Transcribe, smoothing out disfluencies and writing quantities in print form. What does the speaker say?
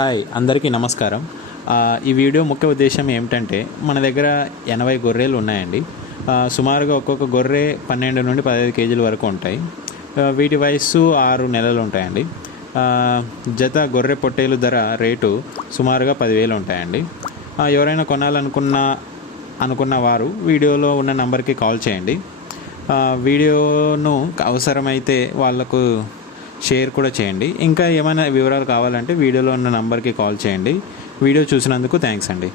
Hi అందరికీ నమస్కారం. ఈ వీడియో ముఖ్య ఉద్దేశం ఏమిటంటే మన దగ్గర 80 గొర్రెలు ఉన్నాయండి. సుమారుగా ఒక్కొక్క గొర్రె 12 నుండి 15 కేజీల వరకు ఉంటాయి. వీటి వయస్సు 6 నెలలు ఉంటాయండి. జత గొర్రె పొట్టేలు ధర రేటు సుమారుగా 10,000 ఉంటాయండి. ఎవరైనా కొనాలనుకున్న వారు వీడియోలో ఉన్న నంబర్కి కాల్ చేయండి. వీడియోను అవసరమైతే వాళ్ళకు షేర్ కూడా చేయండి. ఇంకా ఏమైనా వివరాలు కావాలంటే వీడియోలో ఉన్న నంబర్కి కాల్ చేయండి. వీడియో చూసినందుకు థ్యాంక్స్ అండి.